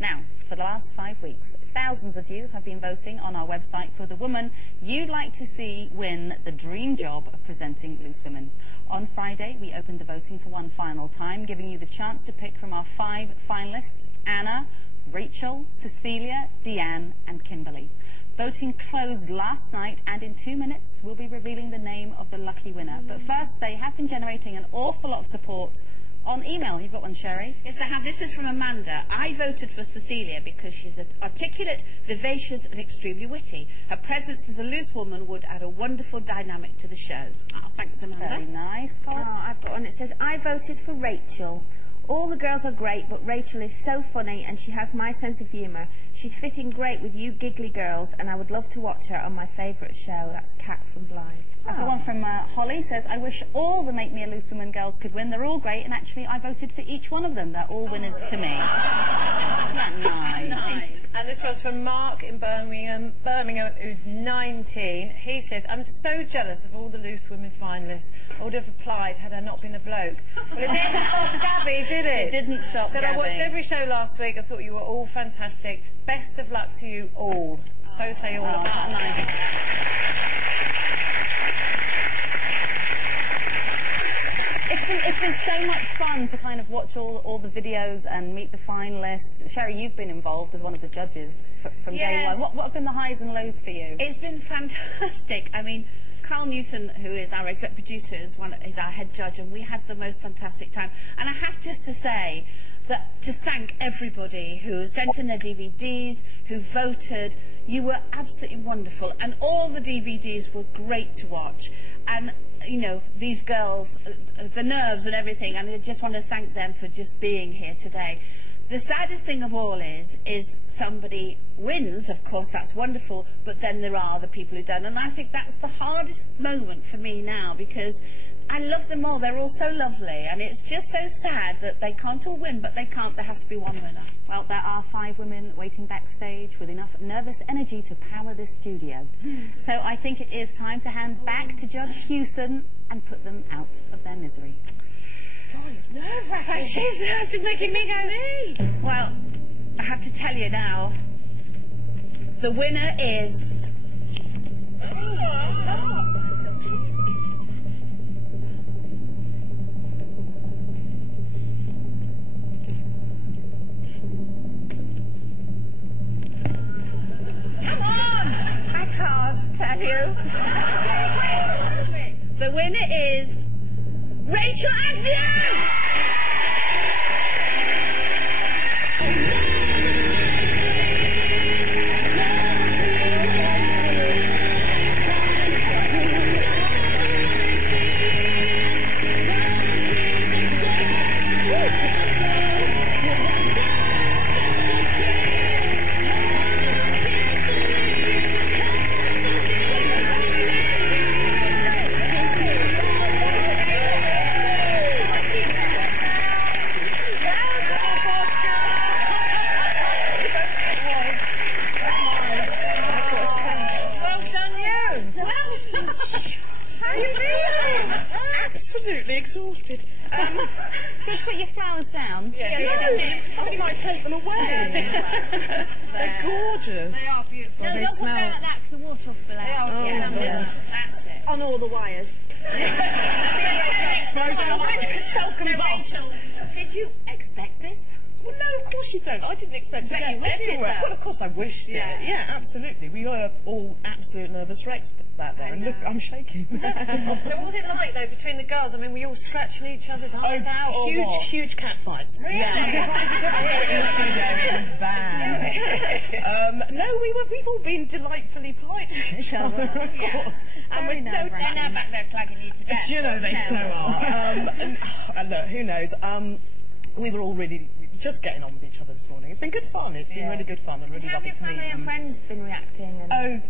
Now, for the last 5 weeks, thousands of you have been voting on our website for the woman you'd like to see win the dream job of presenting Loose Women. On Friday, we opened the voting for one final time, giving you the chance to pick from our 5 finalists: Anna, Rachel, Cecilia, Deanne and Kimberly. Voting closed last night, and in 2 minutes we'll be revealing the name of the lucky winner. But first, they have been generating an awful lot of support on email. You've got one, Sherrie. Yes, I have. This is from Amanda. I voted for Cecilia because she's articulate, vivacious and extremely witty. Her presence as a loose woman would add a wonderful dynamic to the show. Oh, thanks, Amanda. Very nice. Oh, I've got one. It says, I voted for Rachel. All the girls are great, but Rachel is so funny and she has my sense of humour. She'd fit in great with you giggly girls, and I would love to watch her on my favourite show. That's Kat from Blythe. I've got one from Holly. Says, I wish all the Make Me a Loose Woman girls could win. They're all great, and actually I voted for each one of them. They're all winners to me. Nice. And this one's from Mark in Birmingham, who's 19. He says, I'm so jealous of all the Loose Women finalists. I would have applied had I not been a bloke. Well, it didn't stop Gabby, did it? It didn't stop Gabby. I watched every show last week. I thought you were all fantastic. Best of luck to you all. So say all of that. Nice. It's been so much fun to kind of watch all the videos and meet the finalists. Sherrie, you've been involved as one of the judges from day one. What have been the highs and lows for you? It's been fantastic. I mean, Carl Newton, who is our exec producer, is our head judge, and we had the most fantastic time. And I have just to say that to thank everybody who sent in their DVDs, who voted. You were absolutely wonderful, and all the DVDs were great to watch. And you know, these girls, the nerves and everything, and I just want to thank them for just being here today. The saddest thing of all is somebody wins, of course, that's wonderful, but then there are the people who don't. And I think that's the hardest moment for me now, because I love them all. They're all so lovely, and it's just so sad that they can't all win, but they can't. There has to be one winner. Well, there are 5 women waiting backstage with enough nervous energy to power this studio. So I think it is time to hand back to Judge Hewson and put them out of their misery. God, it's nerve-wracking. She's making me go, well, I have to tell you now, the winner is... Come on! I can't tell you. The winner is... Rachel Agnew! Exhausted. Just put your flowers down. Somebody might take them away. They're gorgeous. They are beautiful. No, They don't put smell. them like that because the water will spill out. That's it. On all the wires. Rachel, did you expect this? Well, no, of course you don't. I didn't expect to But get you wished it, anywhere. though. Well, of course I wished it. Yeah, absolutely. We were all absolute nervous wrecks back there. And look, I'm shaking. So what was it like, though, between the girls? I mean, were you all scratching each other's eyes out? Or what? Huge cat fights. Really? It was bad. No, we've all been delightfully polite to each other, of course. And with no They're now time. back there slagging you to death. Do you know, they so are. And look, who knows? We were all really just getting on with each other this morning. It's been good fun. It's been really good fun and really How have lovely your to meet family and them. friends been reacting? And Oh,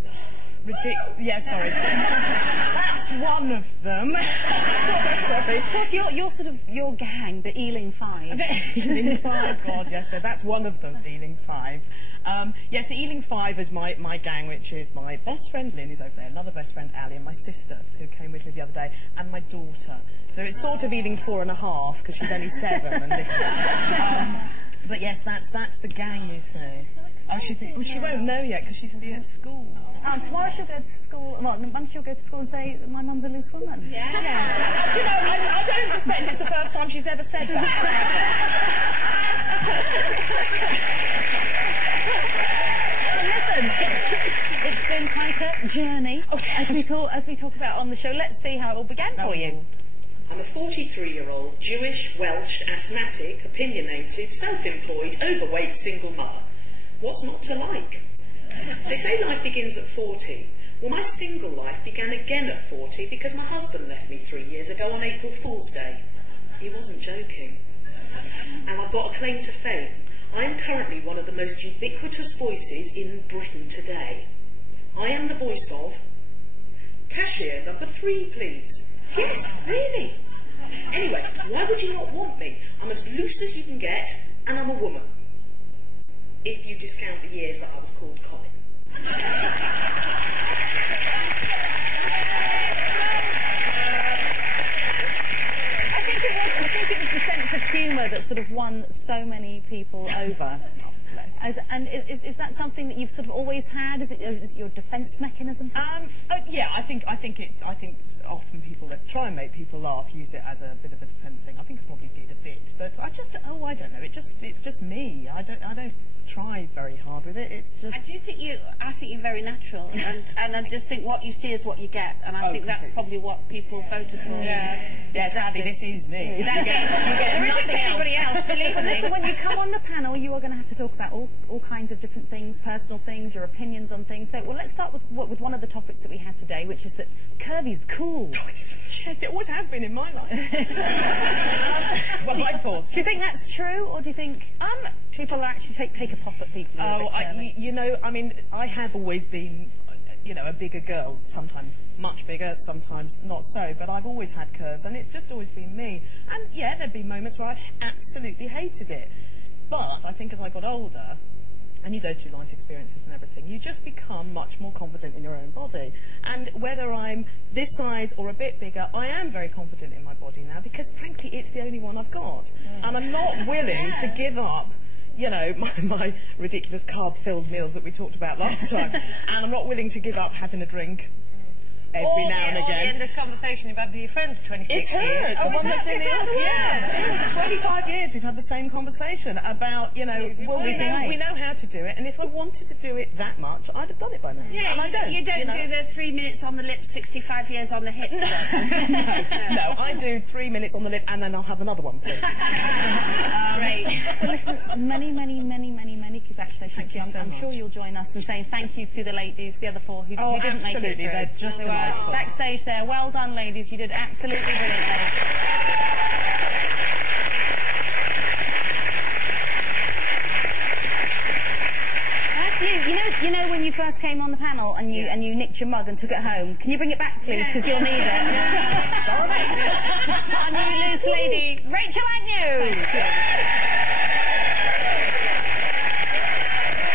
ridiculous. Yeah, sorry. That's one of them. So sorry. Of course, you're sort of your gang, the Ealing Five. The Ealing Five, God, yes, that's one of them, the Ealing Five. Yes, the Ealing Five is my gang, which is my best friend Lynn, who's over there, another best friend Ali, and my sister, who came with me the other day, and my daughter. So it's sort of Ealing 4.5, because she's only 7. And But yes, that's the gang, you see. Oh, she won't know yet because she's at school. Tomorrow she'll go to school. Well, Monday she'll go to school and say, "My mum's a loose woman." Yeah. Do you know, I don't suspect it's the first time she's ever said that. Listen, it's been quite a journey as we talk about on the show. Let's see how it all began for you. I'm a 43-year-old Jewish, Welsh, asthmatic, opinionated, self-employed, overweight single mother. What's not to like? They say life begins at 40. Well, my single life began again at 40 because my husband left me 3 years ago on April Fool's Day. He wasn't joking. And I've got a claim to fame. I am currently one of the most ubiquitous voices in Britain today. I am the voice of... Cashier number 3, please. Yes, really. Anyway, why would you not want me? I'm as loose as you can get, and I'm a woman. If you discount the years that I was called Coleen. I think it was the sense of humour that sort of won so many people over. And is that something that you've sort of always had? Is it your defence mechanism? Yeah, I think often people that try and make people laugh use it as a bit of a defence thing. I think I probably did a bit, but I don't know. It's just me. I don't try very hard with it. It's just. I think you're very natural, and I just think what you see is what you get, and I think that's probably what people voted for. Yeah. Yes, Andy, this is me. That's it. There isn't anybody else. Believe me. Listen, when you come on the panel, you are going to have to talk about all kinds of different things, personal things, your opinions on things. So, well, let's start with one of the topics that we had today, which is that curvy's cool. Yes, it always has been in my life. Do you think that's true, or do you think people actually take a pop at people? I have always been, a bigger girl. Sometimes much bigger, sometimes not so. But I've always had curves, and it's just always been me. And yeah, there'd be moments where I've absolutely hated it. But I think as I got older, and you go through life experiences and everything, you just become much more confident in your own body. And whether I'm this size or a bit bigger, I am very confident in my body now because, frankly, it's the only one I've got. And I'm not willing to give up, my ridiculous carb-filled meals that we talked about last time. And I'm not willing to give up having a drink every now and again. Or the endless conversation you've had with your friend for 26 years. It hurts. Yeah. 25 years we've had the same conversation about, we know how to do it, and if I wanted to do it that much, I'd have done it by now. Yeah, and I don't. You don't do the 3 minutes on the lip, 65 years on the hip. No, I do 3 minutes on the lip, and then I'll have another one, please. Great. Well, listen, many congratulations to you. I'm sure you'll join us in saying thank you to the ladies, the other 4 who didn't make it through. Absolutely, they're just delightful. Backstage there. Well done, ladies. You did absolutely brilliantly. You know when you first came on the panel and you nicked your mug and took it home. Can you bring it back, please? Because you'll need it. Our new loose lady, Rachel Agnew.